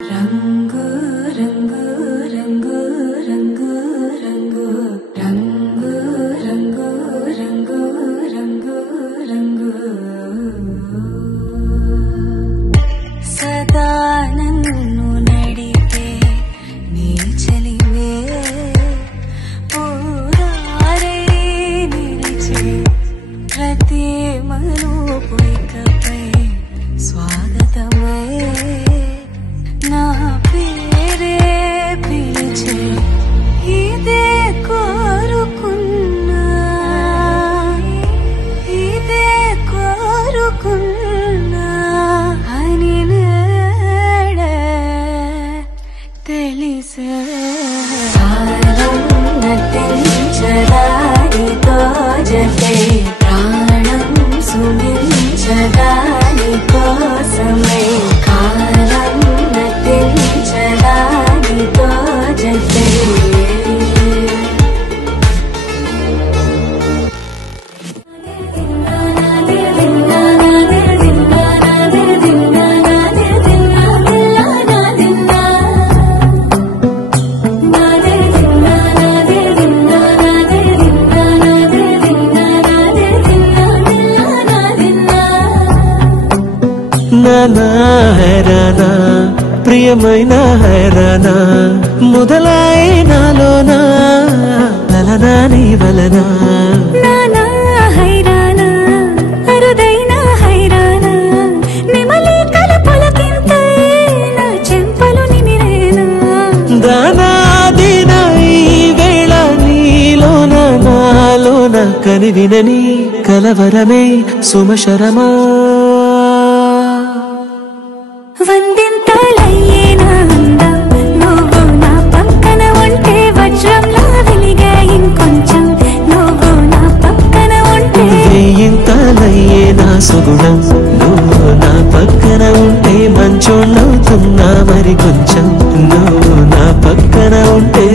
రంగు రంగు రంగు రంగు రంగు రంగు రంగు రంగు రంగు రంగు సదా నన్ను నడిపే నీ చలివే పూరారే నిలిచే ప్రతి మలుపు ఇకపై స్వాగతమే నా పేరే పిలిచే ఇదే కోరుకున్నా అని నేడే తెలిసే కాలం నటించడానితో జతే ప్రాణం సుమించడాని కోసమే కాలం నటించడానితో జతే నానా హైరానా ప్రియమైన హైరానా మొదలై నాలోనా నలనా నీ వలనా నానా హైరానా అరుదైన హైరానా నిమలి కలపలకింతై నా చెంపలు నిమిరేనా దానా దినా ఈ వేళ నీలోన నాలోన కనివినని కలవరమే సుమశరమా వందింతలయ్యేనా అందం నువ్వు నా పక్కన ఉంటే వజ్రంలా వెలిగే ఇంకొంచెం నువ్వు నా పక్కన ఉంటే వేయింతలయ్యే నా సుగుణం నువ్వు నా పక్కన ఉంటే మంచోళ్ళవుతున్నా మరి కొంచెం నువ్వు నా పక్కన ఉంటే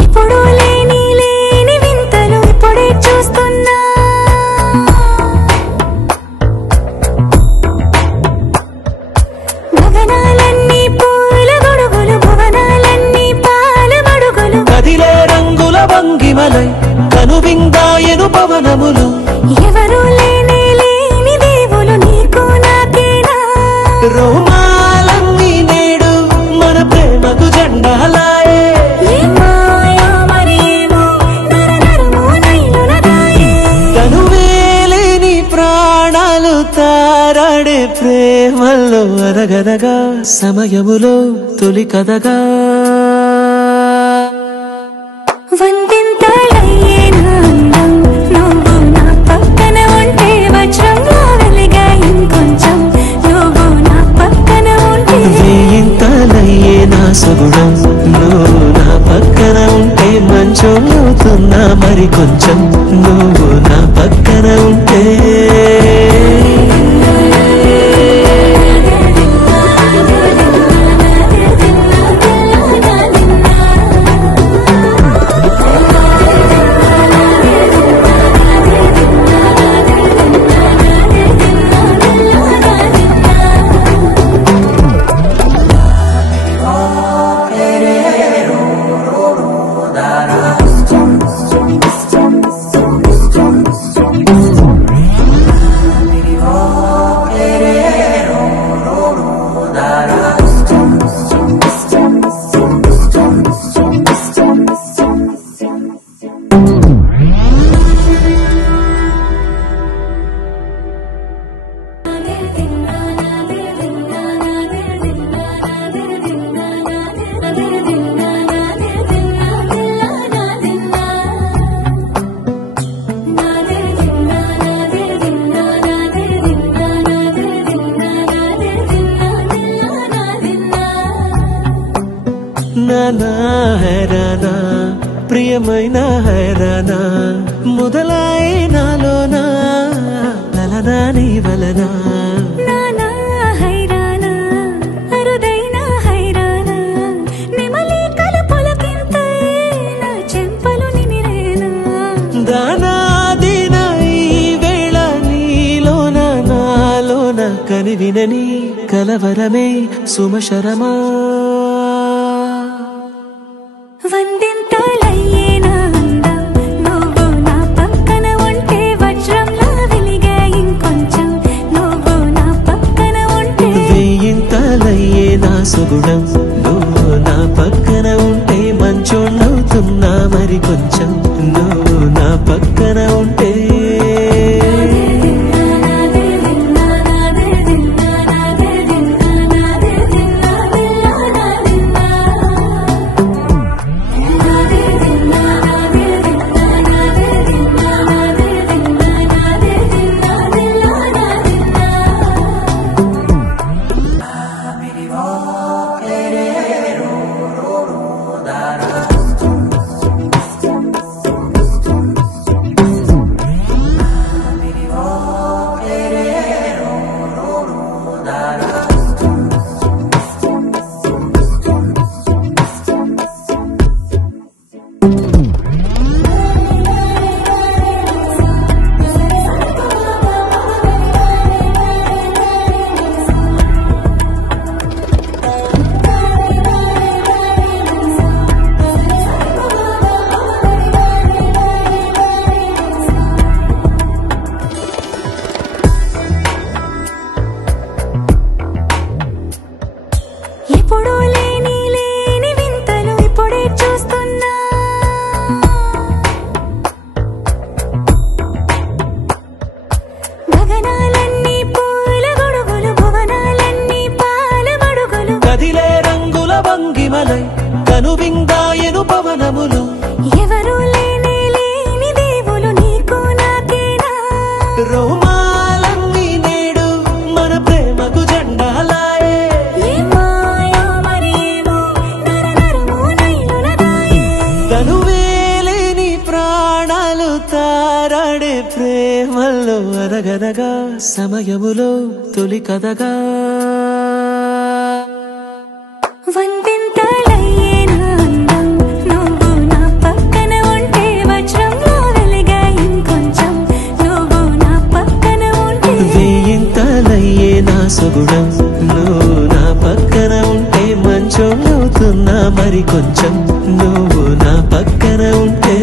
ఇప్పుడు లేని వింతలు ఇప్పుడే చూస్తున్నా భవనాలన్నీ పూల గొడుగులు భువనాలన్నీ పాల మడుగులు కదిలే రంగుల భంగిమలై కనువిందాయను పవనములు ఎవరు లేని దేవులు నీకు నాకేనా రోమాలన్నీ నేడు మన ప్రేమకు జెండాలాయే కనువేలేని ప్రాణాలు తారాడే ప్రేమల్లో అనగనగా సమయములో తొలి కథగా వందింతలయ్యేనా అందం నువ్వు నా పక్కన ఉంటే వజ్రంలా వెలిగే ఇంకొంచెం నువ్వు నా పక్కన ఉంటే వేయింతలయ్యే నా సుగుణం నువ్వు నా పక్కన ఉంటే మంచోళ్ళవుతున్నా మరి కొంచెం నువ్వు నా పక్కన ఉంటే నానా హైరానా ప్రియమైన హైరానా మొదలాయి నాలోనా లలనా నీ వలనా నానా హైరానా అరుదైన హైరానా నెమలి కలుపులకింతై నా చెంపలు నిమిరేనా దానాదిన ఈ వేళ నీలోన నాలోన కనివినని కలవరమే సుమశరమా వందింతలయ్యేనా అందం నువ్వు నా పక్కన ఉంటే వజ్రంలా వెలిగే ఇంకొంచెం నువ్వు నా పక్కన ఉంటే వేయింతలయ్యే నా సుగుణం నువ్వు నా పక్కన ఉంటే మంచోణ్ణవుతున్నా మరి కొంచెం నువ్వు నా పక్కన ఉంటే ఎప్పుడూ లేని వింతలు ఇప్పుడే చూస్తున్నా గగనాలన్నీ పూల గొడుగులు భువనాలన్నీ పాల గొడుగులు కదిలే రంగుల భంగిమలై కనువిందాయను పవనములు ఎవరూ లేని దేవులు నీకు నాకేనా రోమాలన్నీ నేడు మన ప్రేమకు జెండాలాయే ఏ మాయో మరేమో నరనరమో నైలునదాయే తనువేలేని ప్రాణాలు తారాడే ప్రేమల్లో అనగనగా సమయములో తొలి కథగా వందింతలయ్యేనా అందం నువ్వు నా పక్కన ఉంటే వజ్రంలా వెలిగే ఇంకొంచెం నువ్వు నా పక్కన ఉంటే వేయింతలయ్యే నా సుగుణం నువ్వు నా పక్కన ఉంటే మంచోణ్ణవుతున్నా మరి కొంచెం నువ్వు నా పక్కన ఉంటే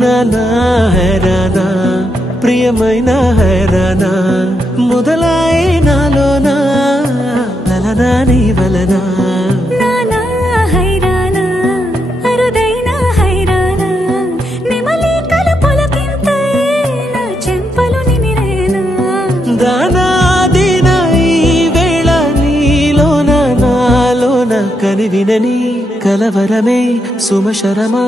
నానా హైరానా ప్రియమైన హైరానా మొదలాయి నాలోనా లలనా నీ వలనా నానా హైరానా అరుదైన హైరానా నెమలి కలుపులకింతై నా చెంపలు నిమిరేనా దానాదిన ఈ వేళ నీలోన నాలోన కనివినని కలవరమే సుమశరమా